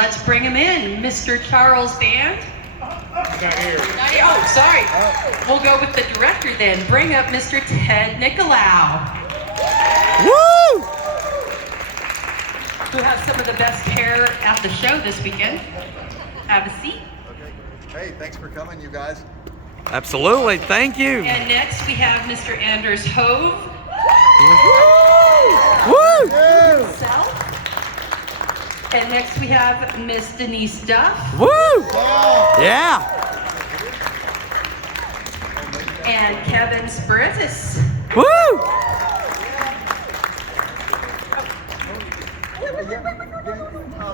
Let's bring him in, Mr. Charles Band. Not here. Oh, sorry. We'll go with the director then. Bring up Mr. Ted Nicolau. Woo! Who has some of the best hair at the show this weekend. Have a seat. Okay. Hey, thanks for coming, you guys. Absolutely, thank you. And next we have Mr. Anders Hove. Woo! Himself. And next we have Miss Denise Duff. Woo! Yeah. And Kevin Spiritus. Woo! Oh,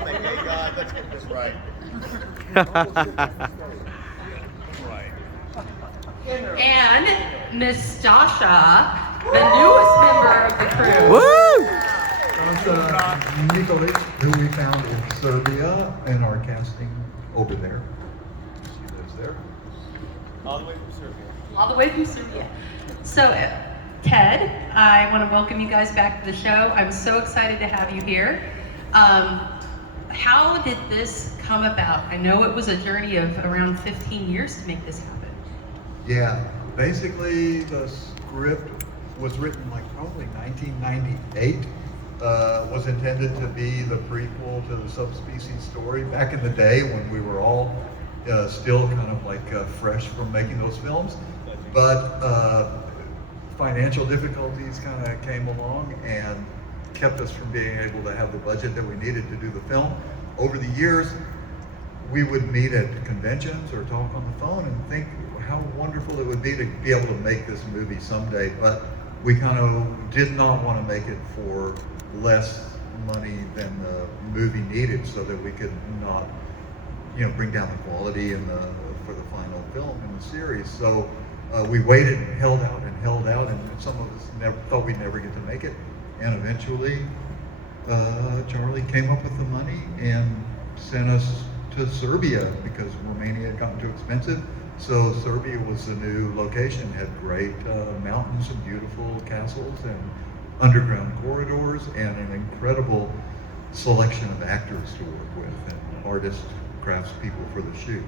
thank you, God. Let's get this right. And Miss Stasha, the newest member of the crew. Woo! Nikolic, who we found in Serbia in our casting over there. She lives there. All the way from Serbia. All the way from Serbia. So, Ted, I want to welcome you guys back to the show. I'm so excited to have you here. How did this come about? I know it was a journey of around 15 years to make this happen. Yeah, basically the script was written like probably 1998. Was intended to be the prequel to the Subspecies story back in the day when we were all still kind of like fresh from making those films. But financial difficulties kind of came along and kept us from being able to have the budget that we needed to do the film. Over the years, we would meet at conventions or talk on the phone and think how wonderful it would be to be able to make this movie someday, but we kind of did not want to make it for less money than the movie needed so that we could not, bring down the quality for the final film in the series. So we waited and held out, and some of us thought we'd never get to make it. And eventually, Charlie came up with the money and sent us to Serbia because Romania had gotten too expensive. So Serbia was the new location, had great mountains and beautiful castles and underground corridors and an incredible selection of actors to work with and artists, craftspeople for the shoot.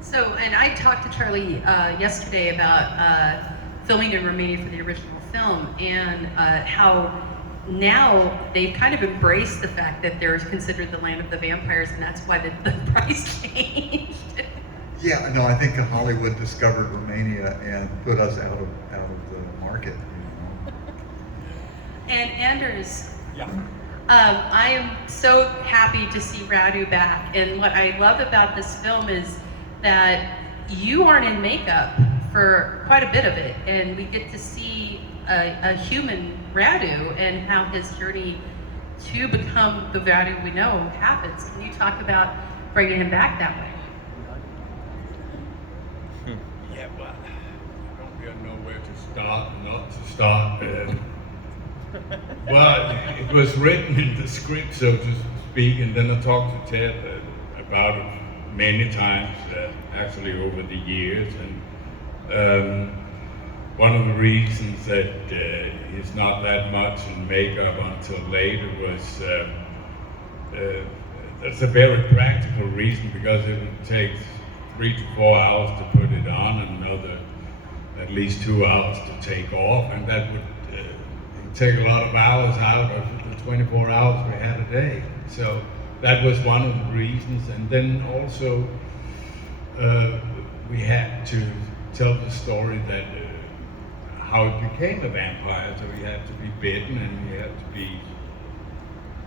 So, and I talked to Charlie yesterday about filming in Romania for the original film and how now they've kind of embraced the fact that they're considered the land of the vampires, and that's why the price changed. Yeah, no, I think Hollywood discovered Romania and put us out of the market. And Anders, Yeah. I am so happy to see Radu back. And what I love about this film is that you aren't in makeup for quite a bit of it, and we get to see a human Radu and how his journey to become the Radu we know happens. Can you talk about bringing him back that way? Yeah, well, I don't really know where to start and not to start. Well, it was written in the script, so to speak, and then I talked to Ted about it many times, actually over the years. And one of the reasons that he's not that much in makeup until later was that's a very practical reason, because it would take 3 to 4 hours to put it on and another at least 2 hours to take off, and that would take a lot of hours out of the 24 hours we had a day. So that was one of the reasons. And then also we had to tell the story that how it became a vampire. So we had to be bitten, and we had to be,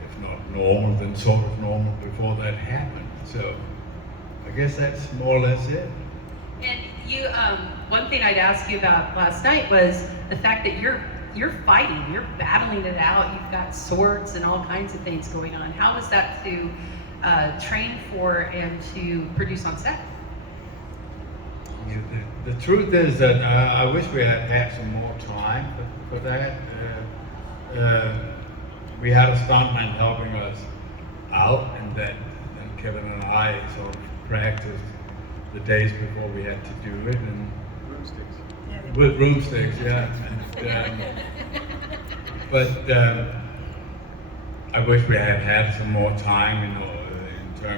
if not normal, then sort of normal before that happened. So I guess that's more or less it. And you, one thing I'd ask you about last night was the fact that you're fighting, you're battling it out, you've got swords and all kinds of things going on. How was that to train for and to produce on set? Yeah, the truth is that I wish we had had some more time for that. We had a stuntman helping us out, and then Kevin and I sort of practiced the days before we had to do it, and Broomsticks. with broomsticks, yeah. But I wish we had had some more time,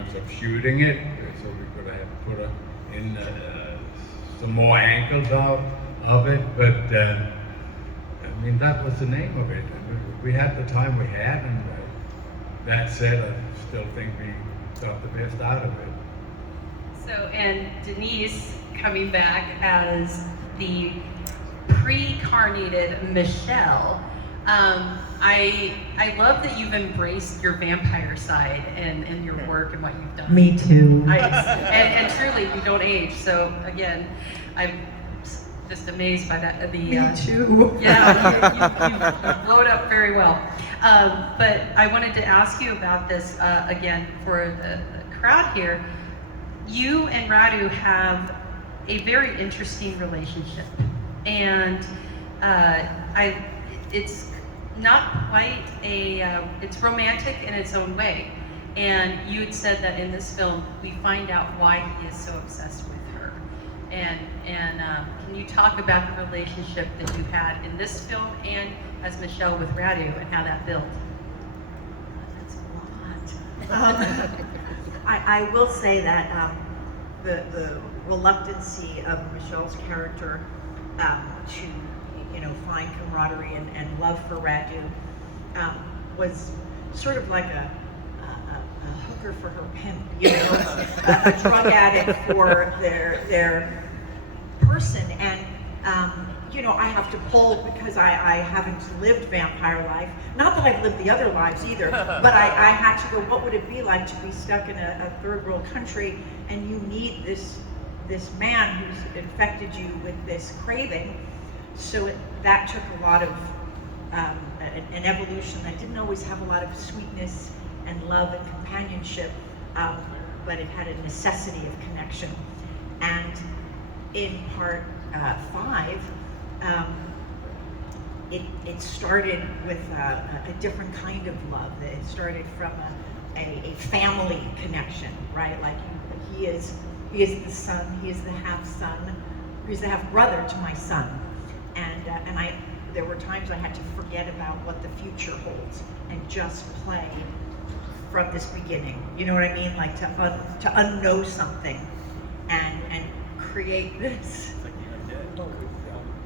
terms of shooting it, so we could have put in some more angles out of it. But I mean, that was the name of it. We had the time we had, and that said, I still think we got the best out of it. So, and Denise coming back as the pre-carnated Michelle. I love that you've embraced your vampire side and your work and what you've done. Me too. And truly, we don't age. So again, I'm just amazed by that. Me too. Yeah, you blow it up very well. But I wanted to ask you about this again for the crowd here. You and Radu have a very interesting relationship, and it's not quite it's romantic in its own way. And you had said that in this film, we find out why he is so obsessed with her. And can you talk about the relationship that you had in this film and as Michelle with Radu and how that built? That's a lot. I will say that the reluctancy of Michelle's character to find camaraderie and love for Radu was sort of like a hooker for her pimp, a drug addict for their person. And I have to pull because I haven't lived vampire life. Not that I've lived the other lives either, but I had to go, what would it be like to be stuck in a third world country and you need this man who's infected you with this craving. So that took a lot of an evolution that didn't always have a lot of sweetness and love and companionship, but it had a necessity of connection. And in part 5, it started with a different kind of love. It started from a family connection, right? Like he is the son, he is the half son, he's the half brother to my son, and there were times I had to forget about what the future holds and just play from this beginning. You know what I mean? Like to unknow something and create this.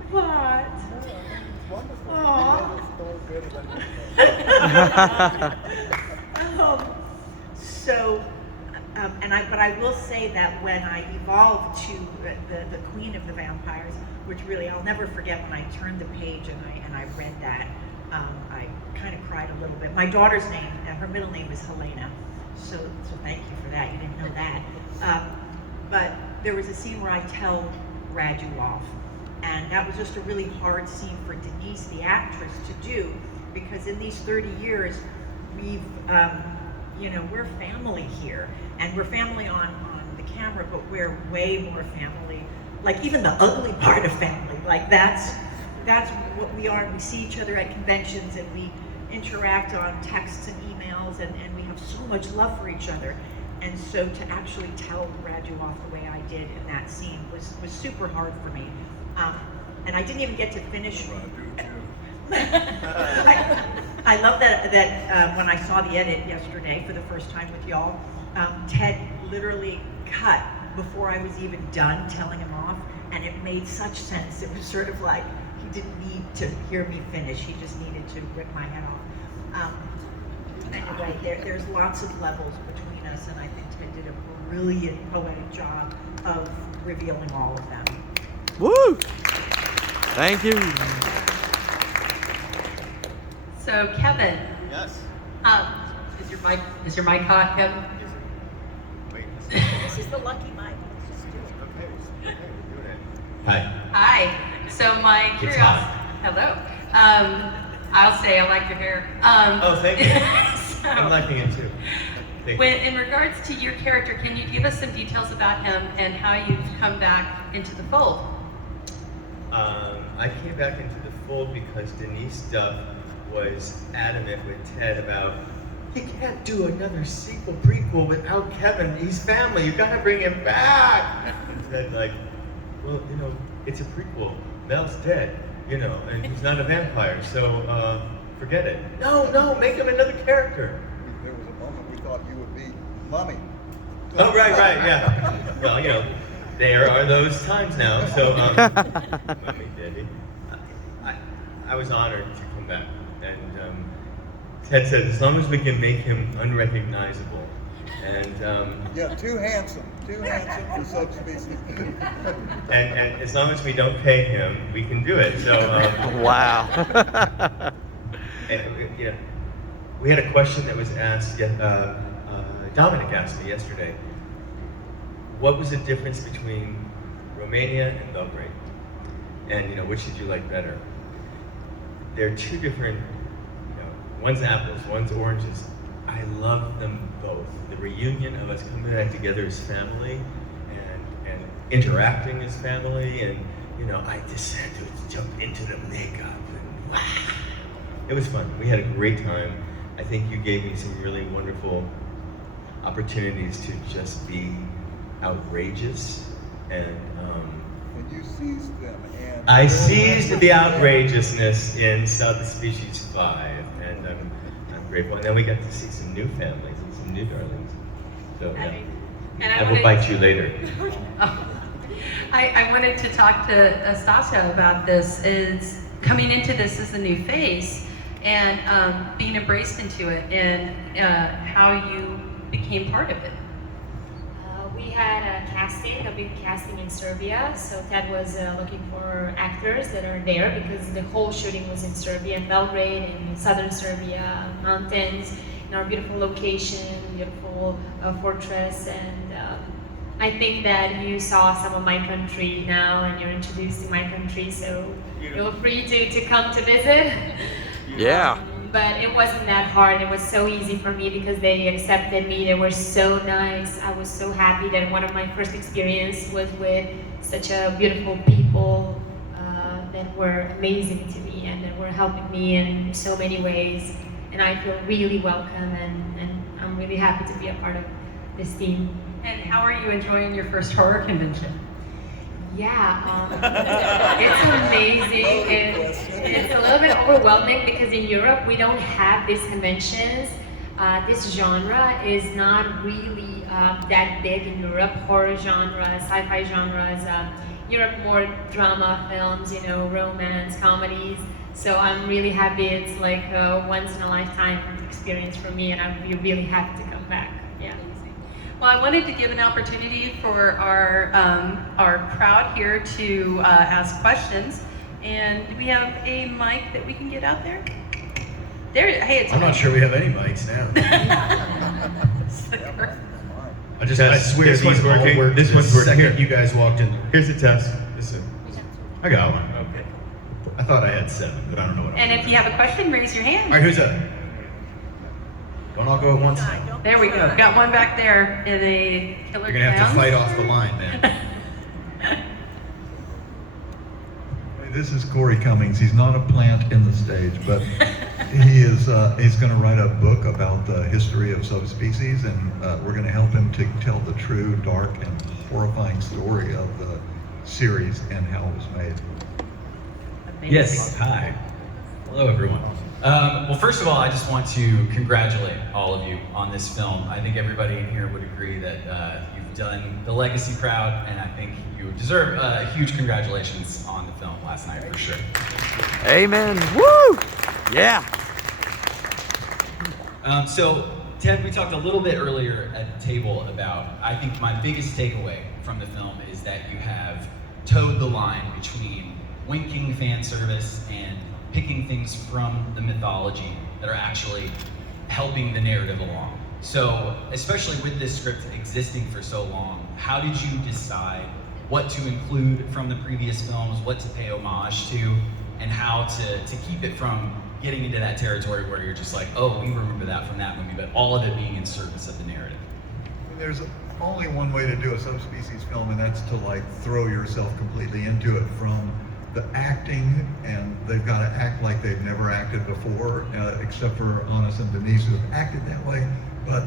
What? Aww. But I will say that when I evolved to the Queen of the Vampires, which really I'll never forget when I turned the page and I read that, I kind of cried a little bit. My daughter's name, her middle name is Helena, so thank you for that. You didn't know that. But there was a scene where I tell Radu off, and that was just a really hard scene for Denise, the actress, to do, because in these 30 years, we've, we're family here, and we're family on the camera, but we're way more family. Like even the ugly part of family, like that's what we are. We see each other at conventions, and we interact on texts and emails, and we have so much love for each other. And so to actually tell Radu off the way I did in that scene was super hard for me. And I didn't even get to finish. I love that when I saw the edit yesterday for the first time with y'all, Ted literally cut before I was even done telling him off, and it made such sense. It was sort of like he didn't need to hear me finish, he just needed to rip my head off. Anyway, there's lots of levels between us, and I think Ted did a brilliant poetic job of revealing all of them. Woo! Thank you. So Kevin, Yes. is your mic hot, Kevin? Wait. This is the lucky mic. Okay, we're doing it. Hi. Hi. So my It's curiosity. hot. Hello. I'll say I like your hair. Oh, thank you. So, I'm liking it too. Thank when, you. in regards to your character, can you give us some details about him and how you've come back into the fold? I came back into the fold because Denise Duff was adamant with Ted about, you can't do another sequel prequel without Kevin. He's family. You gotta bring him back. And Ted's like, well, it's a prequel. Mel's dead, and he's not a vampire, so forget it. No, make him another character. There was a moment we thought you would be Mummy. Oh, right, yeah. Well, you know, there are those times now. So, Mommy, Daddy, I was honored to come back, and Ted said as long as we can make him unrecognizable, and Yeah, too handsome for subspecies. and as long as we don't pay him, we can do it. So, Wow. and, you know, we had a question that was asked. Dominic asked me yesterday. What was the difference between Romania and Belgrade? And you know, which did you like better? They're two different, you know, one's apples, one's oranges. I love them both. The reunion of us coming back together as family and interacting as family, and you know, I just had to jump into the makeup and wow. It was fun. We had a great time. I think you gave me some really wonderful opportunities to just be outrageous, and And you seized them. And I seized the outrageousness in Subspecies 5, and I'm grateful. And then we got to see some new families and some new darlings. So yeah, I will bite you later. I wanted to talk to Stasha about this, is coming into this as a new face and being embraced into it, and how you became part of it. We had a big casting in Serbia, so Ted was looking for actors that are there because the whole shooting was in Serbia, in Belgrade, in southern Serbia, mountains, in our beautiful location, beautiful fortress, and I think that you saw some of my country now, and you're introduced to my country, so feel free to come to visit. Yeah. But it wasn't that hard. It was so easy for me because they accepted me. They were so nice. I was so happy that one of my first experience was with such a beautiful people that were amazing to me and that were helping me in so many ways. And I feel really welcome, and I'm really happy to be a part of this team. And how are you enjoying your first horror convention? Yeah, it's amazing. It's a little bit overwhelming because in Europe we don't have these conventions. This genre is not really that big in Europe. Horror genre, sci-fi genres. Europe more drama films, you know, romance, comedies. So I'm really happy. It's like a once in a lifetime experience for me, and I'd be really happy to come back. Yeah. Well, I wanted to give an opportunity for our crowd here to ask questions. And do we have a mic that we can get out there? There, hey, it's. I'm not sure we have any mics now. I swear this one's these all working. worked This the one's working. second Here. you guys walked in. Here's the test. Listen, I got one. Okay. I thought I had 7, but I don't know what. And if you have a question, raise your hand. All right, who's up? Don't all go at once. There we go. Got one back there in a killer You're gonna have to clown. fight off the line, man. Hey, this is Corey Cummings. He's not a plant in the stage, but he's going to write a book about the history of subspecies, and we're going to help him to tell the true, dark, and horrifying story of the series and how it was made. Yes, hi. Hello, everyone. Well, first of all, I just want to congratulate all of you on this film. I think everybody in here would agree that you've done the legacy proud, and I think you deserve a huge congratulations on the film last night, for sure. Amen. Woo! Yeah. So, Ted, we talked a little bit earlier at the table about, I think my biggest takeaway from the film is that you have towed the line between winking fan service and picking things from the mythology that are actually helping the narrative along. So, especially with this script existing for so long, how did you decide what to include from the previous films, what to pay homage to, and how to keep it from getting into that territory where you're just like, oh, we remember that from that movie, but all of it being in service of the narrative? There's only one way to do a subspecies film, and that's to like throw yourself completely into it, from the acting, and they've got to act like they've never acted before, except for Anis and Denise, who have acted that way. But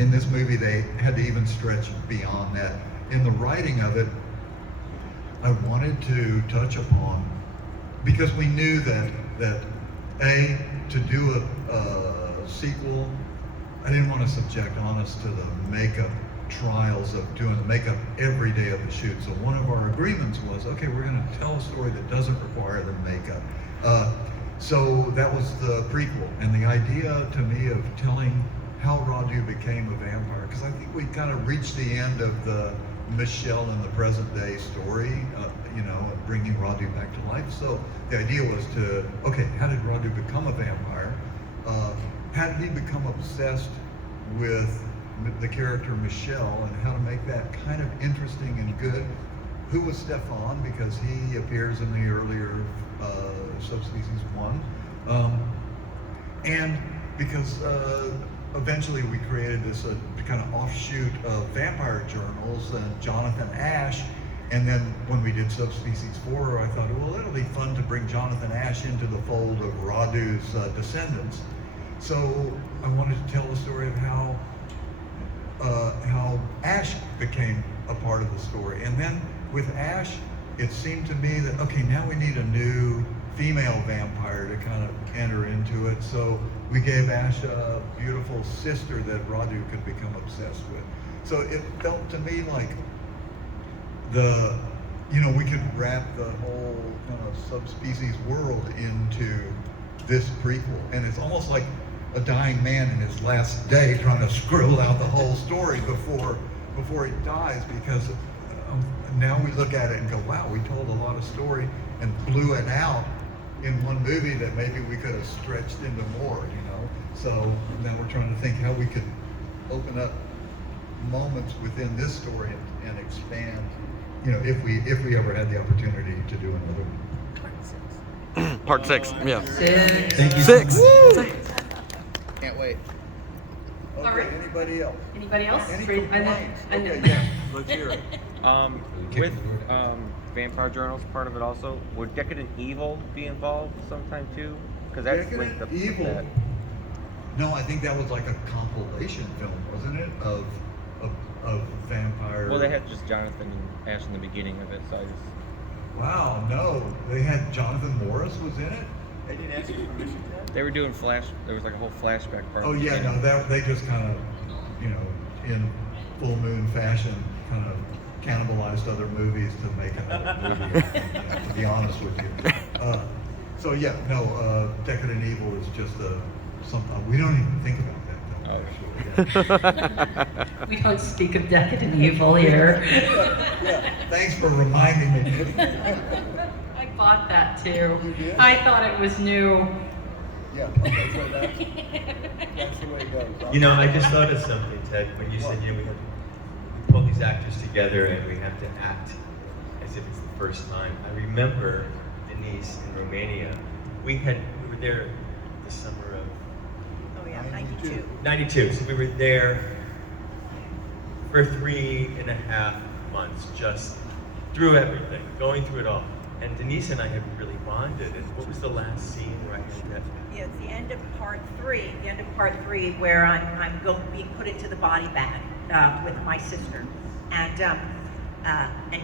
in this movie, they had to even stretch beyond that. In the writing of it, I wanted to touch upon, because we knew that to do a sequel, I didn't want to subject Anis to the makeup trials of doing the makeup every day of the shoot. So one of our agreements was, okay, we're going to tell a story that doesn't require the makeup. So that was the prequel, and the idea to me of telling how Radu became a vampire, because I think we kind of reached the end of the Michelle in the present day story, you know, bringing Radu back to life. So the idea was to, okay, how did Radu become a vampire? How did he become obsessed with the character Michelle, and how to make that kind of interesting and good? Who was Stefan, because he appears in the earlier Subspecies 1. And because eventually we created this kind of offshoot of vampire journals and Jonathan Ash. And then when we did Subspecies 4, I thought, well, it'll be fun to bring Jonathan Ash into the fold of Radu's descendants. So I wanted to tell the story of how Ash became a part of the story. And then with Ash, it seemed to me that, okay, now we need a new female vampire to kind of enter into it. So we gave Ash a beautiful sister that Radu could become obsessed with. So it felt to me like we could wrap the whole kind of Subspecies world into this prequel. And it's almost like a dying man in his last day trying to scribble out the whole story before he dies, because now we look at it and go, wow, we told a lot of story and blew it out in one movie that maybe we could have stretched into more, you know? So now we're trying to think how we could open up moments within this story and expand, you know, if we ever had the opportunity to do another one. Part 6, yeah. Thank you. 6. Can't wait. All Okay, right. anybody else? Anybody else? Any I know. complaints? I know. Okay, yeah, let's hear it. With Vampire Journals, part of it also, would Decadent Evil be involved sometime too? Because that's linked Decadent up to Evil. that. No, I think that was like a compilation film, wasn't it? Of vampire. Well, they had just Jonathan and Ash in the beginning of it, so I just... Wow, no, they had Jonathan Morris was in it. They didn't ask you permission to that? They were doing there was like a whole flashback part. Oh at the yeah, beginning. no, they just kind of, you know, in full moon fashion, kind of cannibalized other movies to make another movie. To be honest with you. So yeah, no, Decadent Evil is just something we don't even think about that. Oh, We don't speak of decadent evil here. Yeah, thanks for reminding me. I bought that too. You did? I thought it was new. Yeah, okay, so that's the way it goes. You know, I just thought of something, Ted, when you said, we pull these actors together and we have to act as if it's the first time. I remember Denise in Romania. We were there the summer of Oh yeah, 92. 92. So we were there for 3.5 months, just through everything, going through it all. And Denise and I have really bonded. And what was the last scene where I had that? Yeah, it's the end of part 3. The end of part 3, where I'm being put into the body bag with my sister, and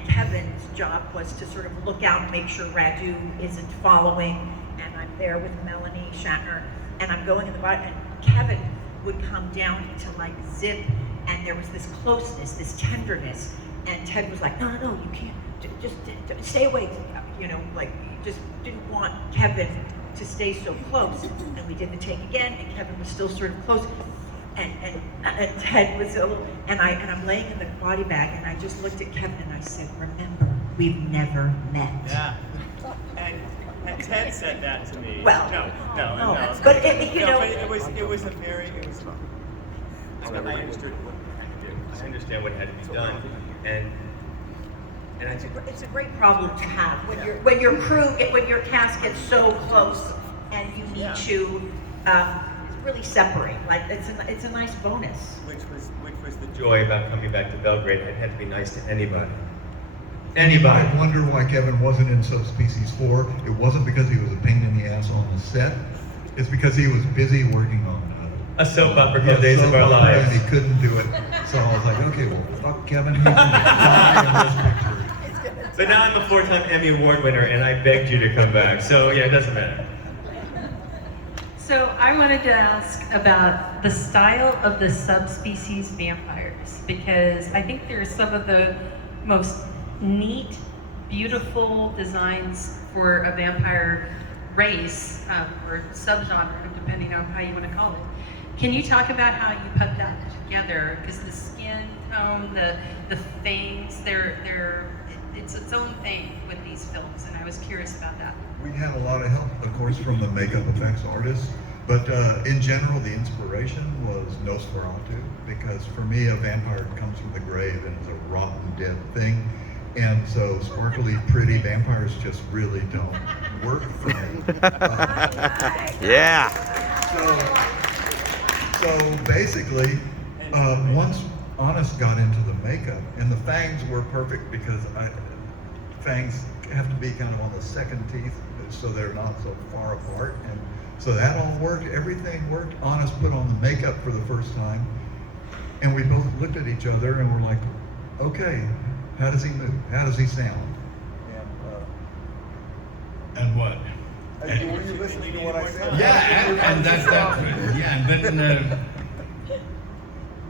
Kevin's job was to sort of look out, and make sure Radu isn't following, and I'm there with Melanie Shatner, and I'm going in the body, and Kevin would come down to like zip, and there was this closeness, this tenderness, and Ted was like, no, you can't, just stay away, you know, like he just didn't want Kevin to stay so close. And we did the take again, and Kevin was still sort of close, and Ted was a little, and I'm laying in the body bag, and I just looked at Kevin and I said, remember, we've never met. Yeah. And Ted said that to me. Well, no. But it, you know, but it was fun. I understood what we had to do. I understand what had to be done, and I think it's a great problem to have when your cast gets so close and you need to really separate. Like it's a nice bonus. which was the joy about coming back to Belgrade. It had to be nice to anybody. Anybody. I wonder why Kevin wasn't in Subspecies 4. It wasn't because he was a pain in the ass on the set. It's because he was busy working on A soap opera called Days of Our Lives. and he couldn't do it. So I was like, okay, well, fuck Kevin. He's in this picture. But now I'm a 4-time Emmy Award winner, and I begged you to come back. So yeah, it doesn't matter. So I wanted to ask about the style of the subspecies vampire. vampires, because I think they're some of the most neat, beautiful designs for a vampire race, or subgenre, depending on how you want to call it. Can you talk about how you put that together? Because the skin tone, the fangs, it's its own thing with these films, and I was curious about that. We had a lot of help, of course, from the makeup effects artists, but in general, the inspiration was Nosferatu, because for me, a vampire comes from the grave and is a rotten, dead thing. And so sparkly, pretty vampires just really don't work for me. Yeah. So basically, once Honest got into the makeup, and the fangs were perfect because fangs have to be kind of on the second teeth, so they're not so far apart. And so that all worked, everything worked. Honest put on the makeup for the first time, and we both looked at each other and we're like, okay, how does he move? How does he sound? And what? Were you listening to what I said? Yeah, and that's yeah, and then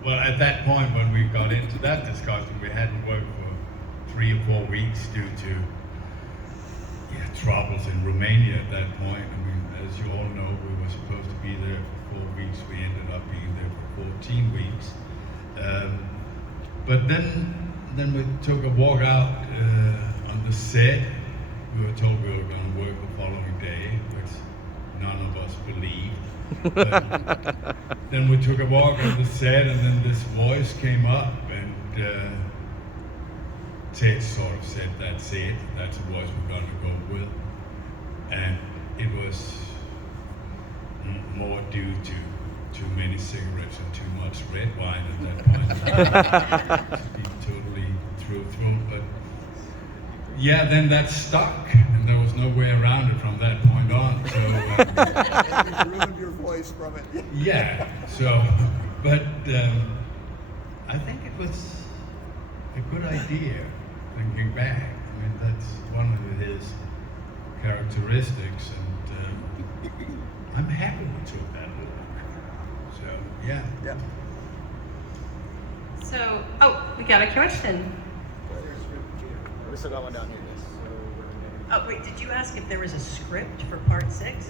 well, at that point when we got into that discussion, we hadn't worked for 3 or 4 weeks due to troubles in Romania at that point. I mean, as you all know, we were supposed to be there for 4 weeks. We ended up being there for 14 weeks. But then we took a walk out on the set. We were told we were going to work the following day, which none of us believed. But then we took a walk on the set, and then this voice came up, and Ted sort of said, "That's it. That's the voice we're going to go with." And it was more due to too many cigarettes and too much red wine at that point. To be totally through. But yeah, then that stuck, and there was no way around it from that point on. So You ruined your voice from it. yeah. So, but I think it was a good idea. Thinking back, I mean, that's one of his characteristics, and I'm happy we took that look. So yeah. Yeah. So, we got a question. We still got one down here. Oh, wait, did you ask if there was a script for part 6?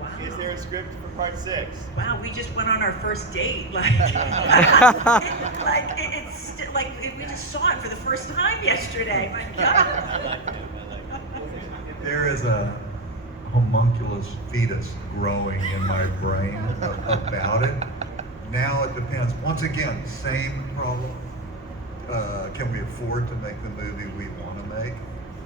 Wow. Is there a script for part 6? Wow, we just went on our first date. Like, we just saw it for the first time yesterday. My God. There is a homunculus fetus growing in my brain about it. Now it depends. Once again, same problem. Can we afford to make the movie we want to make?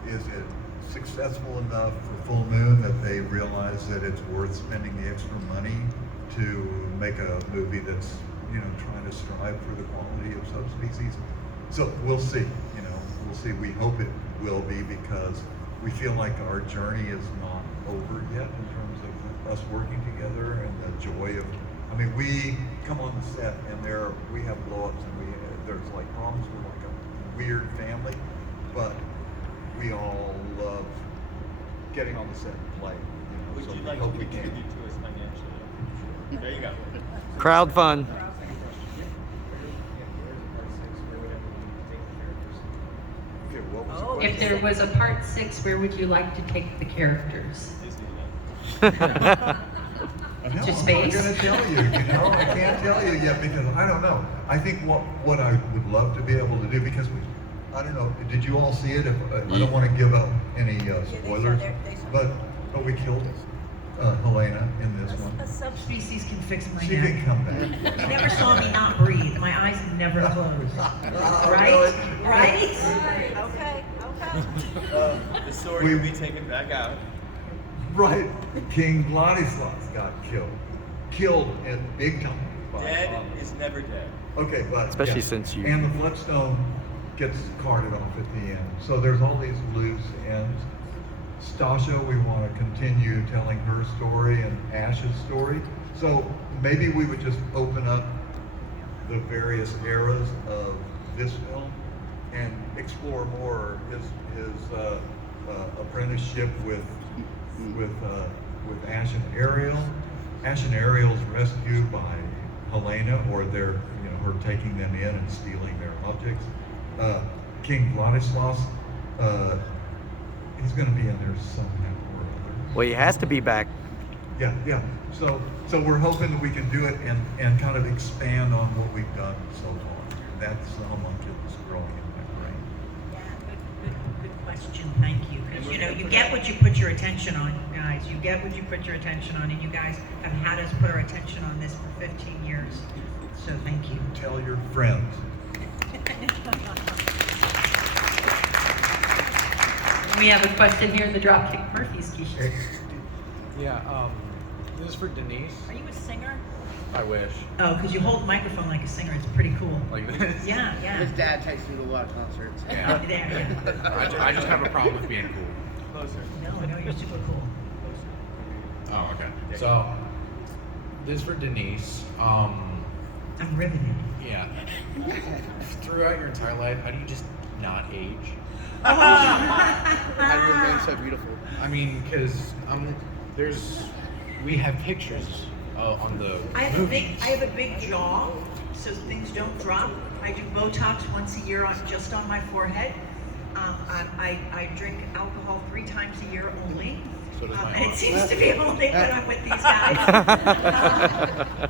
Is it successful enough for Full Moon that they realize that it's worth spending the extra money to make a movie that's, trying to strive for the quality of Subspecies? So we'll see, we'll see. We hope it will be, because we feel like our journey is not over yet in terms of us working together and the joy of, we come on the set and we have blow-ups and there's like problems with like a weird family, but we all love getting on the set and playing. Would you like to contribute to us financially? There you go. Crowd fund. Okay, what was the question? If there was a part 6, where would you like to take the characters? No, To I'm space? not going to tell you. I can't tell you yet because I don't know. I think what I would love to be able to do, because I don't know. Did you all see it? I don't want to give up any spoilers, but we killed Helena in this one. A subspecies can fix my She neck. can come back. You never saw me not breathe. My eyes never closed. Right? Right? Okay. The sword will be taken back out. Right. King Vladislas got killed in big time. Dead is never dead. Okay, but Especially since you- and the Bloodstone gets carted off at the end. So there's all these loose ends. Stasha, we want to continue telling her story and Ash's story. So maybe we would just open up the various eras of this film and explore more his apprenticeship with Ash and Ariel. Ash and Ariel's rescue by Helena, or their her taking them in and stealing their objects. King Vladislav, he's going to be in there somehow or other. Well, he has to be back. Yeah. So we're hoping that we can do it and kind of expand on what we've done so far. That's how much it's growing in my brain. Yeah, good question. Thank you. Because you get what you put your attention on, guys. You get what you put your attention on, and you guys have had us put our attention on this for 15 years. So thank you. Tell your friends. We have a question here in the Dropkick Murphys t-shirt. Yeah, this is for Denise. Are you a singer? I wish. Oh, because you hold the microphone like a singer. It's pretty cool. Like this? Yeah. His dad takes me to a lot of concerts. Yeah. Yeah. I just have a problem with being cool. Closer. No, you're super cool. Oh, okay. So, this is for Denise. I'm riveted. Yeah. Throughout your entire life, how do you just not age? How do you remain so beautiful? I mean, because we have pictures on the I have movies. a big jaw, so things don't drop. I do Botox once a year just on my forehead. I drink alcohol 3 times a year only. So does my And mom. it seems to be only when I'm with these guys.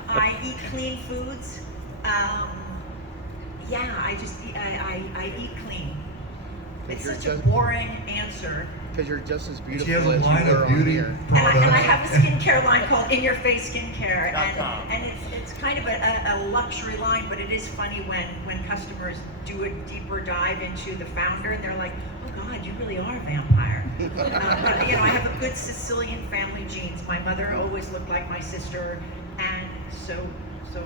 I eat clean foods. I eat clean. It's such a boring answer. Because you're just as beautiful She has a as line you were of on beauty here. products. And I have a skincare line called In Your Face Skincare, .com. and it's kind of a luxury line, but it is funny when customers do a deeper dive into the founder, and they're like, "Oh God, you really are a vampire." But I have a good Sicilian family genes. My mother always looked like my sister, and so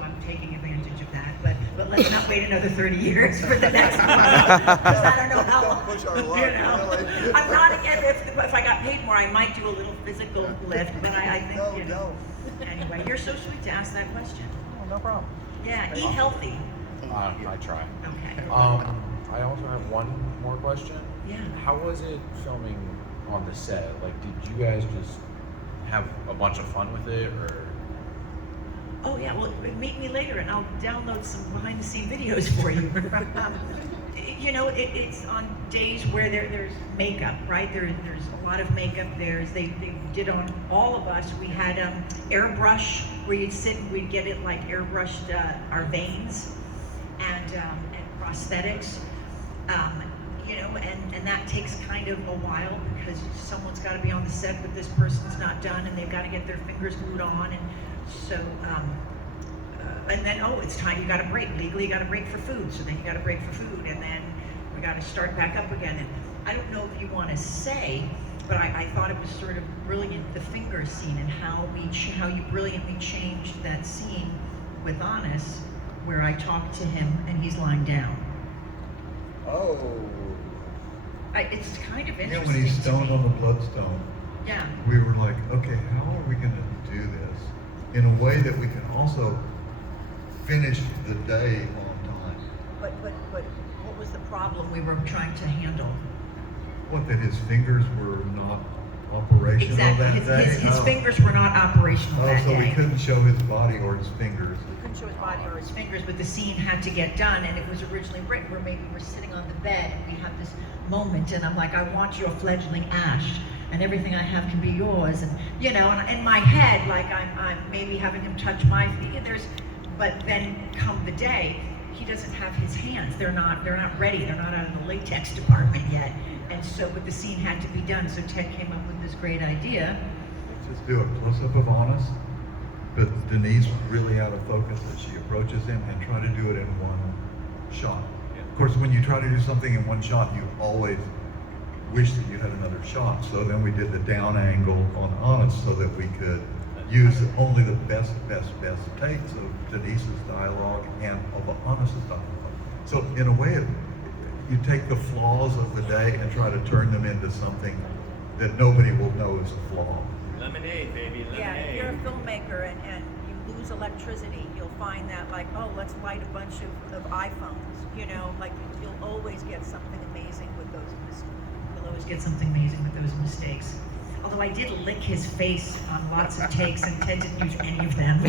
I'm taking advantage of that. But let's not wait another 30 years for the next one, because I don't know how long. Don't push our luck. I'm not again. If I got paid more, I might do a little physical lift. But I think No. Anyway, you're so sweet to ask that question. Oh, no problem. Yeah, eat healthy. I try. Okay. I also have one more question. Yeah. How was it filming on the set? Like, did you guys just have a bunch of fun with it, or? Oh yeah. Well, meet me later, and I'll download some behind-the-scene videos for you. It's on days where there's makeup, right? There's a lot of makeup. They did on all of us. We had airbrush where you'd sit and we'd get it like airbrushed our veins and prosthetics. And that takes kind of a while because someone's got to be on the set, but this person's not done, and they've got to get their fingers glued on, and so. And then, it's time, you got a break. Legally, you got a break for food. So then you got a break for food. And then we got to start back up again. And I don't know if you want to say, but I thought it was sort of brilliant, the finger scene, and how you brilliantly changed that scene with Honest, where I talked to him and he's lying down. Oh. It's kind of interesting. Yeah, when he's stoned on the bloodstone. Yeah. We were like, okay, how are we going to do this in a way that we can also finish the day on time? But what was the problem we were trying to handle? What, that his fingers were not operational Exactly. that day? His fingers were not operational that so day. we couldn't show his body or his fingers. We couldn't show his body or his fingers, but the scene had to get done, and it was originally written where maybe we're sitting on the bed and we have this moment, and I'm like, I want your fledgling Ash, and everything I have can be yours, and and in my head, like I'm maybe having him touch my feet. But then come the day, he doesn't have his hands. They're not ready. They're not out of the latex department yet. And so, but the scene had to be done. So Ted came up with this great idea. Let's just do a close-up of Honest, but Denise really out of focus as she approaches him, and try to do it in one shot. Of course, when you try to do something in one shot, you always wish that you had another shot. So then we did the down angle on Honest so that we could use only the best takes of Denise's dialogue and of Honest's dialogue. So in a way, you take the flaws of the day and try to turn them into something that nobody will know is a flaw. Lemonade, baby, lemonade. Yeah, if you're a filmmaker and you lose electricity, you'll find that like, let's light a bunch of iPhones, like you'll always get something amazing with those mistakes. You'll always get something amazing with those mistakes. Although I did lick his face on lots of takes, and Ted didn't use any of them.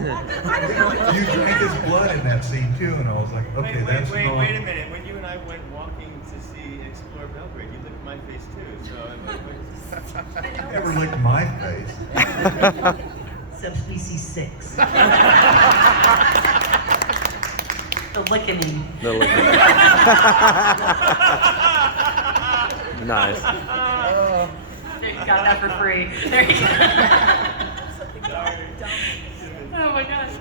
You drank his blood in that scene too, and I was like, okay, that's not. Wait a minute. When you and I went walking to see Explore Belgrade, you looked at my face too. So You never licked my face. Subspecies 6. The lickening. The licking. Nice. You got that for free. There you go. Oh my gosh.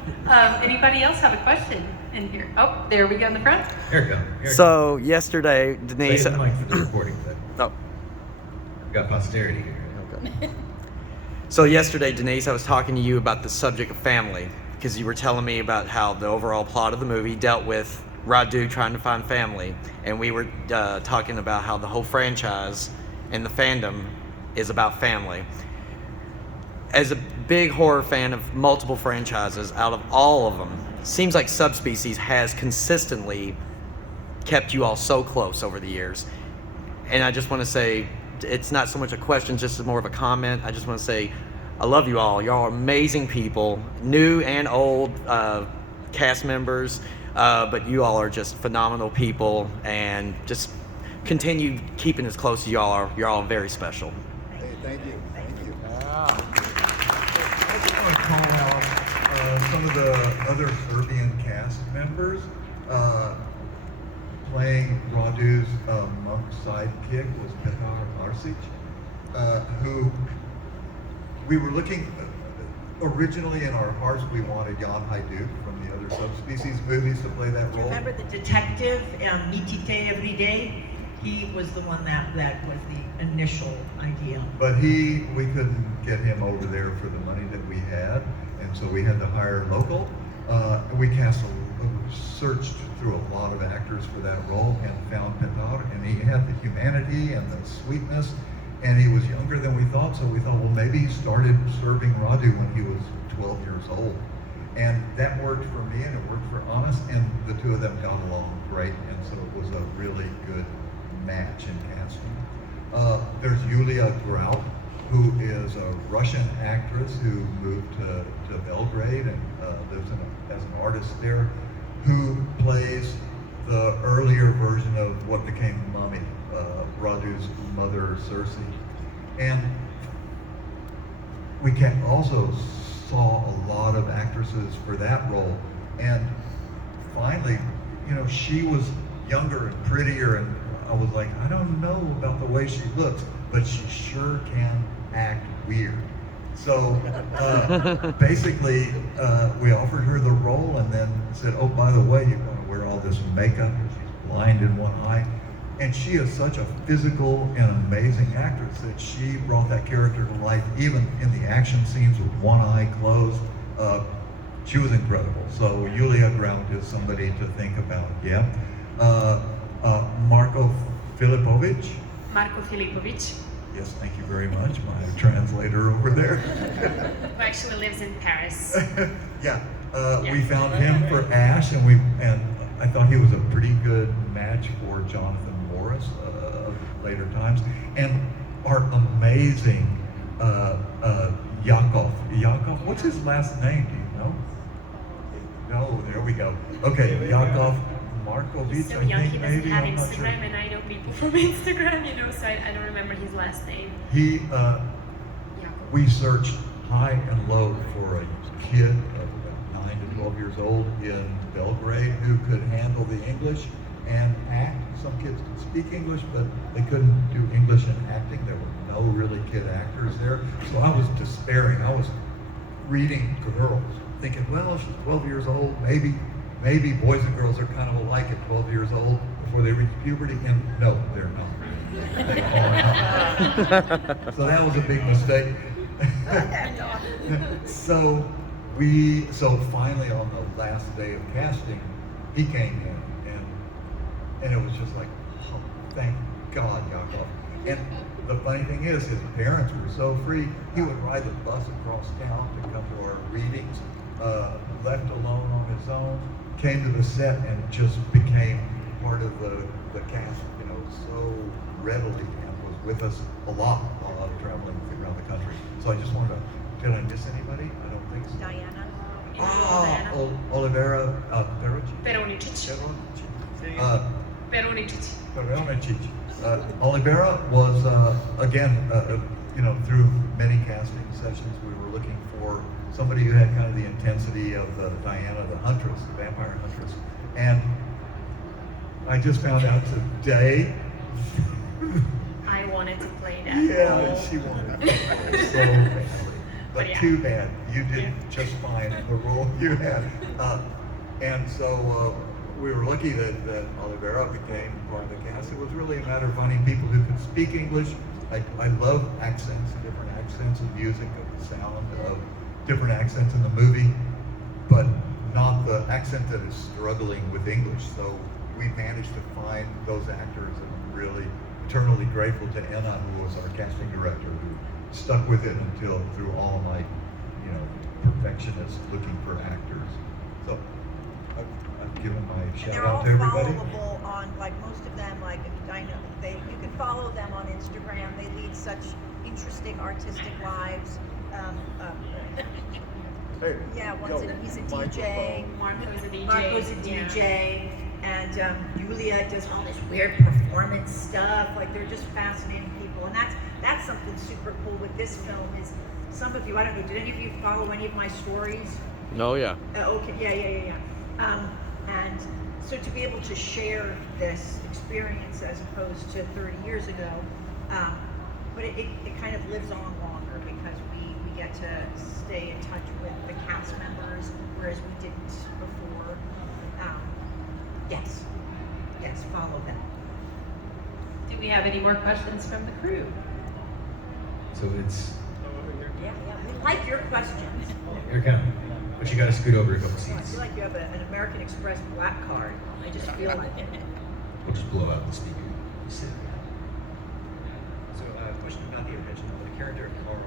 Anybody else have a question in here? Oh, there we go in the front. Here we go. So yesterday, Denise. Save the mic for the recording. Oh. We've got posterity here. Okay. So yesterday, Denise, I was talking to you about the subject of family because you were telling me about how the overall plot of the movie dealt with Radu trying to find family, and we were talking about how the whole franchise and the fandom is about family. As a big horror fan of multiple franchises, out of all of them, seems like Subspecies has consistently kept you all so close over the years. And I just want to say, it's not so much a question, just more of a comment. I just want to say, I love you all. Y'all are amazing people, new and old cast members, but you all are just phenomenal people, and just continue keeping as close as y'all are. You're all very special. Hey, thank you. Thank you. I just want to call out some of the other Serbian cast members. Playing Radu's monk sidekick was Petar Arsic, who we were looking, originally in our hearts we wanted Jan Hajduk from the other Subspecies movies to play that Do you role. remember the detective, Mitite every day? He was the one that was the initial idea. But we couldn't get him over there for the money that we had, and so we had to hire local. We searched through a lot of actors for that role and found Petar, and he had the humanity and the sweetness, and he was younger than we thought, so we thought, well, maybe he started serving Radu when he was 12 years old. And that worked for me, and it worked for Honest, and the two of them got along great, and so it was a really good match in casting. There's Yulia Graut, who is a Russian actress who moved to Belgrade and lives as an artist there, who plays the earlier version of what became Mummy, Radu's mother, Circe. And we also saw a lot of actresses for that role. And finally, she was younger and prettier, and I was like, I don't know about the way she looks, but she sure can act weird. So basically, we offered her the role and then said, oh, by the way, you're going to wear all this makeup, and she's blind in one eye. And she is such a physical and amazing actress that she brought that character to life, even in the action scenes with one eye closed. She was incredible. So Yulia Graut is somebody to think about, yeah. Marko Filipovic. Marko Filipovic, Yes, thank you very much, my translator over there. who actually lives in Paris. Yeah, we found him for Ash, and I thought he was a pretty good match for Jonathan Morris later times. And our amazing Yakov. Yakov, what's his last name? Do you know? No, there we go. Okay, Yakov Markovic, He's so I young, think he doesn't maybe. have I'm not sure. Instagram, and I know people from Instagram, so I don't remember his last name. We searched high and low for a kid of 9 to 12 years old in Belgrade who could handle the English and act. Some kids could speak English, but they couldn't do English and acting. There were no really kid actors there. So I was despairing. I was reading girls, thinking, well, she's 12 years old, maybe boys and girls are kind of alike at 12 years old before they reach puberty, and no, they're not. They are not. So that was a big mistake. So finally on the last day of casting, he came in, and it was just like, oh, thank God, Yakov. And the funny thing is, his parents were so free, he would ride the bus across town to come to our readings, left alone on his own, came to the set and just became part of the cast, so readily, and was with us a lot while traveling around the country. So I just wanted to, did I miss anybody? I don't think so. Diana. Olivera Peronicic. Olivera was, again, through many casting sessions, we were looking for somebody who had kind of the intensity of Diana the Huntress, the vampire huntress. And I just found out today. I wanted to play that. Yeah, she wanted to play so badly. But yeah. Too bad. You did just fine in the role you had. And so we were lucky that Olivera became part of the cast. It was really a matter of finding people who could speak English. I love accents, different accents of music, of the sound, of different accents in the movie, but not the accent that is struggling with English. So we managed to find those actors, and I'm really eternally grateful to Anna, who was our casting director, who stuck with it until through all my, perfectionist looking for actors. So I've given my shout out to everybody. They're all followable on, like most of them, like I know you can follow them on Instagram. They lead such interesting artistic lives. Hey, Yeah, he's a microphone. DJ. Marco's a DJ. Marco's a yeah. DJ, and Julia does all this weird performance stuff. Like they're just fascinating people, and that's something super cool with this film. Is some of you, I don't know, did any of you follow any of my stories? No, yeah. Okay, yeah. And so to be able to share this experience as opposed to 30 years ago, but it kind of lives on longer because we get to stay in touch with the cast members, whereas we didn't before. Yes, follow them. Do we have any more questions from the crew? So it's Yeah, we like your questions. you're coming, but you got to scoot over a couple I seats. feel like you have an American Express black card. I just feel like it. We'll just blow out the speaker. You sit. So, question about the original, the character of Carl.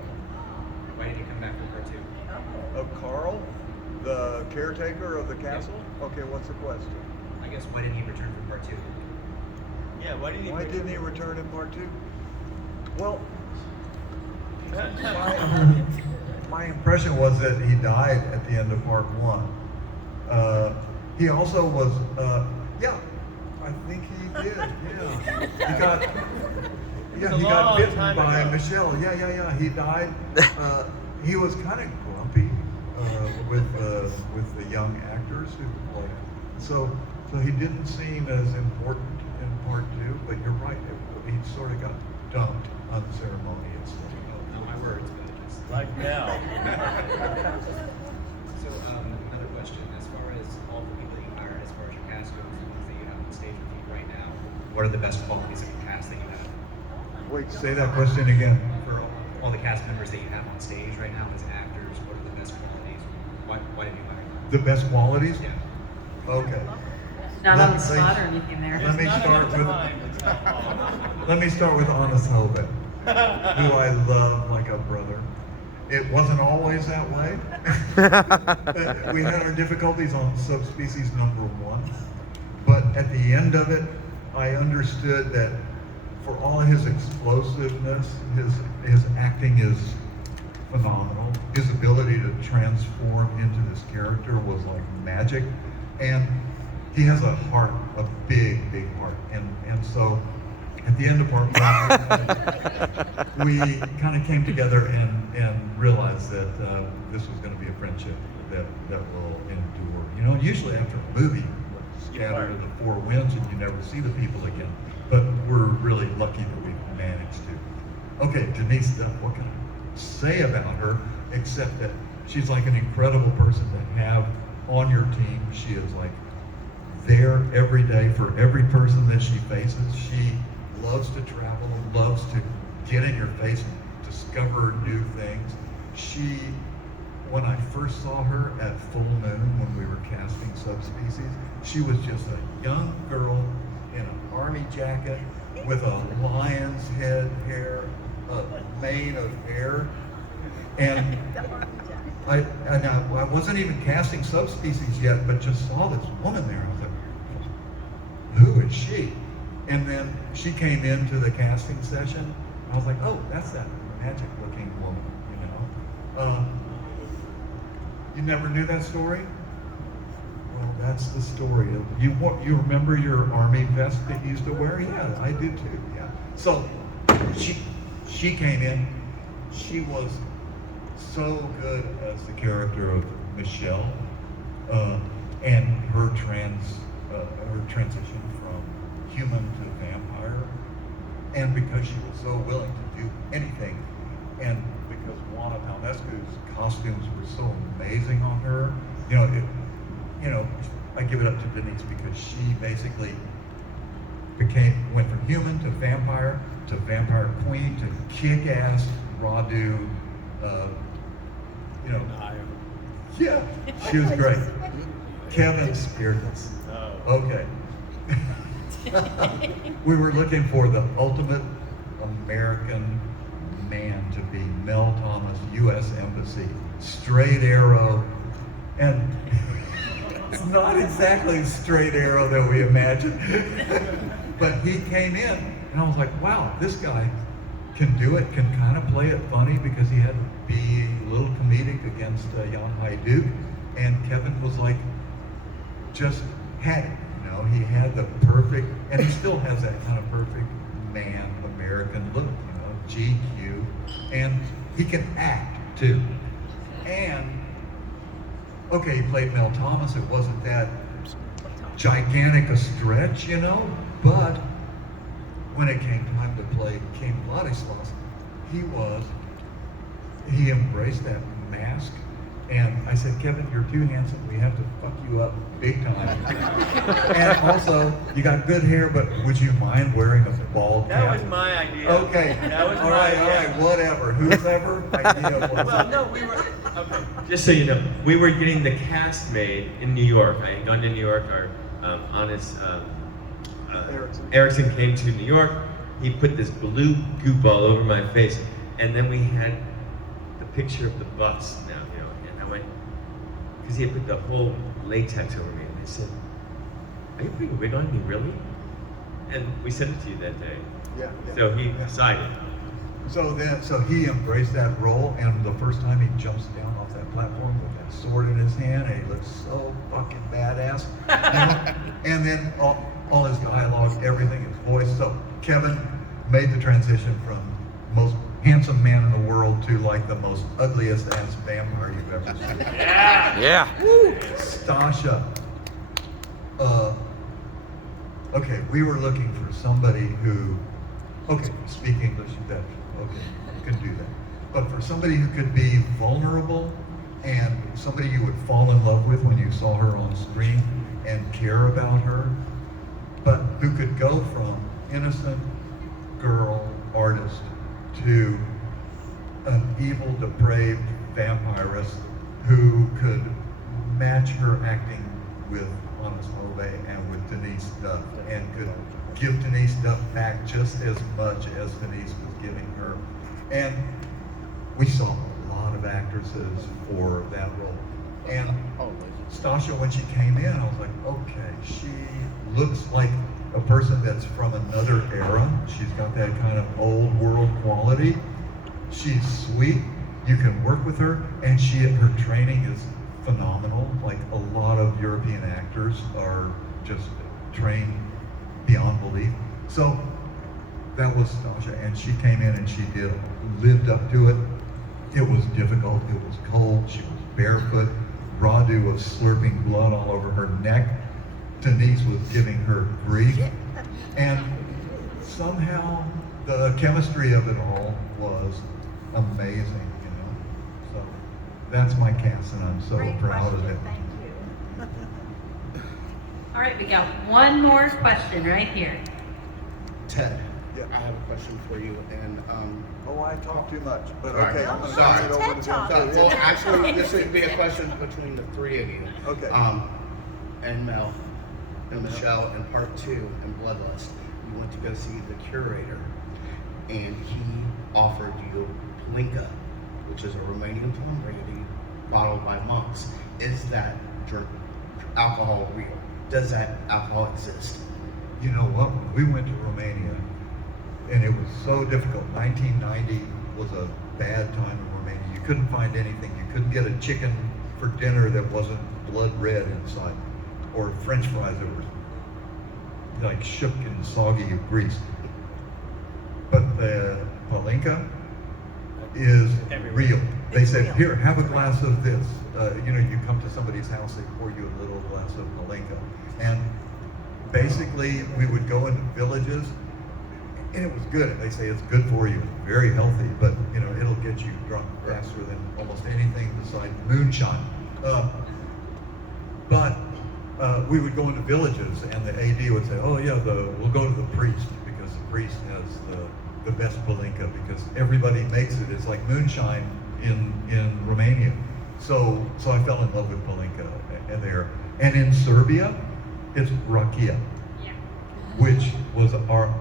Why did he come back for part 2? Of Carl, the caretaker of the castle? Okay, what's the question? I guess why didn't he return for part 2? Yeah, why didn't he? Why didn't he return in part 2? Well, My impression was that he died at the end of part 1. He also was, I think he did, yeah. He got bitten by Michelle, yeah. He died. He was kind of grumpy with the young actors who played. So he didn't seem as important in part 2, but you're right, he sort of got dumped unceremoniously. Not my words, but just Like now. So, another question. As far as all the people that you hired, as far as your cast goes, the ones that you have on stage with you right now, what are the best qualities of the cast that you have? Wait, say that question again. For all the cast members that you have on stage right now as actors, what are the best qualities? Why did you hire them? The best qualities? Yeah. Okay. Not on the spot or anything there. Let me start with Honest Hovind, who I love like a brother. It wasn't always that way. We had our difficulties on Subspecies #1, but at the end of it, I understood that for all his explosiveness, his acting is phenomenal. His ability to transform into this character was like magic, and he has a heart, a big heart, and so at the end of part 1, we kind of came together and realized that this was going to be a friendship that will endure. Usually after a movie, you scatter to the four winds and you never see the people again. But we're really lucky that we managed to. Okay, Denise Duff, what can I say about her except that she's like an incredible person to have on your team. She is like there every day for every person that she faces. She loves to travel, loves to get in your face and discover new things. When I first saw her at Full Moon when we were casting Subspecies, she was just a young girl in an army jacket with a lion's head hair, a mane of hair, and I wasn't even casting Subspecies yet, but just saw this woman there. I was like, who is she? And then she came into the casting session, and I was like, oh, that's that magic-looking woman, You never knew that story? Well, that's the story. You remember your army vest that you used to wear? Yeah, I do too. Yeah. So she came in. She was so good as the character of Michelle, and her transition from human to vampire, and because she was so willing to do anything, and because Juana Palnescu's costumes were so amazing on her, I give it up to Denise because she basically went from human to vampire queen to kick-ass Radu. Yeah, she was great. Kevin Spearness. Okay. We were looking for the ultimate American man to be Mel Thomas, U.S. Embassy, straight arrow, and it's not exactly a straight arrow that we imagined, but he came in, and I was like, wow, this guy can do it, can kind of play it funny because he had to be a little comedic against Jan Hajduk, and Kevin was like, just had it, he had the perfect, and he still has that kind of perfect man, American look, GQ, and he can act too. And, okay, he played Mel Thomas, it wasn't that gigantic a stretch, but when it came time to play King Vladislas, he embraced that mask. And I said, Kevin, you're too handsome. We have to fuck you up big time. And also, you got good hair, but would you mind wearing a bald cap? That was my idea. Okay. That was all my right, whatever. Whoever idea was. Well, no, we were. Okay. Just so you know, we were getting the cast made in New York. I had gone to New York. Our honest Erickson came to New York. He put this blue goop all over my face, and then we had the picture of the bus now. And I went, because he had put the whole latex over me, and I said, "Are you putting a wig on me, really?" And we sent it to you that day. Yeah. So he decided. So he embraced that role, and the first time he jumps down off that platform with that sword in his hand, and he looks so fucking badass. And then all his dialogue, everything, his voice. So Kevin made the transition from most handsome man in the world to like the most ugliest ass vampire you've ever seen. Yeah. Woo. Stasha. Okay, we were looking for somebody who, speak English, you can do that. But for somebody who could be vulnerable and somebody you would fall in love with when you saw her on screen and care about her, but who could go from innocent girl artist to an evil, depraved vampiress who could match her acting with Honest Ove and with Denise Duff, and could give Denise Duff back just as much as Denise was giving her. And we saw a lot of actresses for that role. And Stasha, when she came in, I was like, okay, she looks like a person that's from another era. She's got that kind of old world quality. She's sweet. You can work with her, and her training is phenomenal. Like a lot of European actors are just trained beyond belief. So that was Stasha, and she came in and she lived up to it. It was difficult. It was cold. She was barefoot. Radu was slurping blood all over her neck. Denise was giving her grief. And somehow the chemistry of it all was amazing, So that's my cast, and I'm so proud of it. Thank you. All right, we got one more question right here. Ted, I have a question for you, and I talk too much, but all right. okay, I'm gonna Sorry. pass it over to John. Well, actually, this would be a question between the three of you. Okay. And Mel, and Michelle, in part 2 in Bloodlust, you went to go see the curator, and he offered you Plinka, which is a Romanian plum brandy bottled by monks. Is that alcohol real? Does that alcohol exist? You know what? When we went to Romania, and it was so difficult. 1990 was a bad time in Romania. You couldn't find anything. You couldn't get a chicken for dinner that wasn't blood red inside, or French fries that were like shook and soggy of grease. But the palinka is real. They said, here, have a glass of this. You come to somebody's house, they pour you a little glass of palinka. And basically, we would go into villages, and it was good. And they say it's good for you, very healthy, but it'll get you drunk faster than almost anything besides moonshine. But we would go into villages, and the AD would say, oh yeah, we'll go to the priest, because the priest has the best palinka, because everybody makes it. It's like moonshine in Romania. So I fell in love with palinka there. And in Serbia, it's rakia, which was our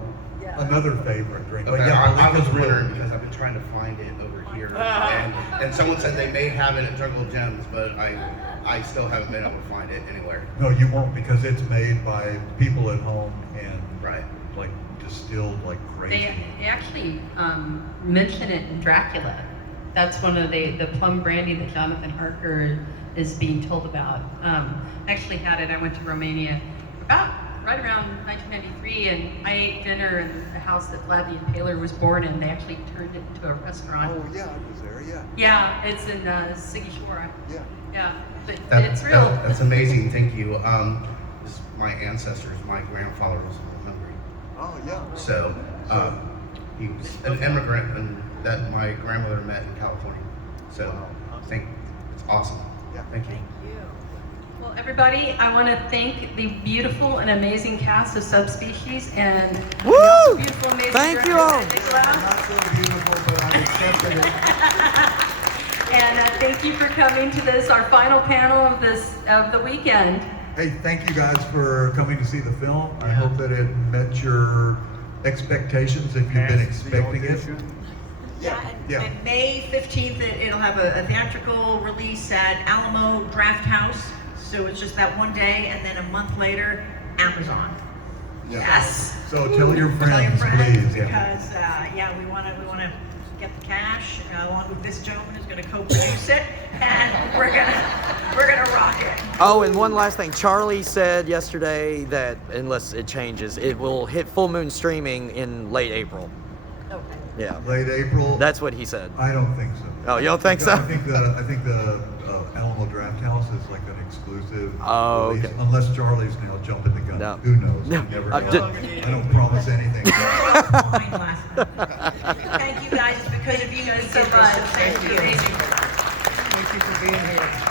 another favorite drink. Okay, But yeah, I was palinka's wondering real. because I've been trying to find it over here, and someone said they may have it at Jungle Gems, but I still haven't been able to find it anywhere. No, you won't, because it's made by people at home and like distilled like crazy. They actually mention it in Dracula. That's one of the plum brandy that Jonathan Harker is being told about. I actually had it. I went to Romania right around 1993, and I ate dinner in the house that Vlad the Impaler was born in. They actually turned it into a restaurant. Oh yeah, I was there. Yeah. Yeah, it's in Sigishora. Yeah. Yeah, but it's real. That's amazing. Thank you. My ancestors, my grandfather was from Hungary. Oh yeah. So he was an immigrant, and that my grandmother met in California. So I think it's awesome. Yeah. Thank you. Well, everybody, I want to thank the beautiful and amazing cast of Subspecies and Woo! the beautiful, amazing Thank you director, all. Nicola. Not so beautiful, but I accepted it. And thank you for coming to this, our final panel of the weekend. Hey, thank you guys for coming to see the film. I hope that it met your expectations if you've been expecting it. And May 15th, it'll have a theatrical release at Alamo Draft House. So it's just that one day, and then a month later, Amazon. Yeah. Yes. So tell your friends, Tell your friends, please. Yeah. because we want to get the cash along with this gentleman who's going to co-produce it, and we're gonna rock it. Oh, and one last thing. Charlie said yesterday that unless it changes, it will hit full moon streaming in late April. Okay. Yeah. Late April. That's what he said. I don't think so. Oh, you don't think so? I think the Alamo Draft House is like an exclusive release, okay. unless Charlie's now jumping the gun. No. Who knows? No. You never know. Just- I don't promise anything. Thank you guys. It's because of you guys so much. Thank you. Thank you for being here.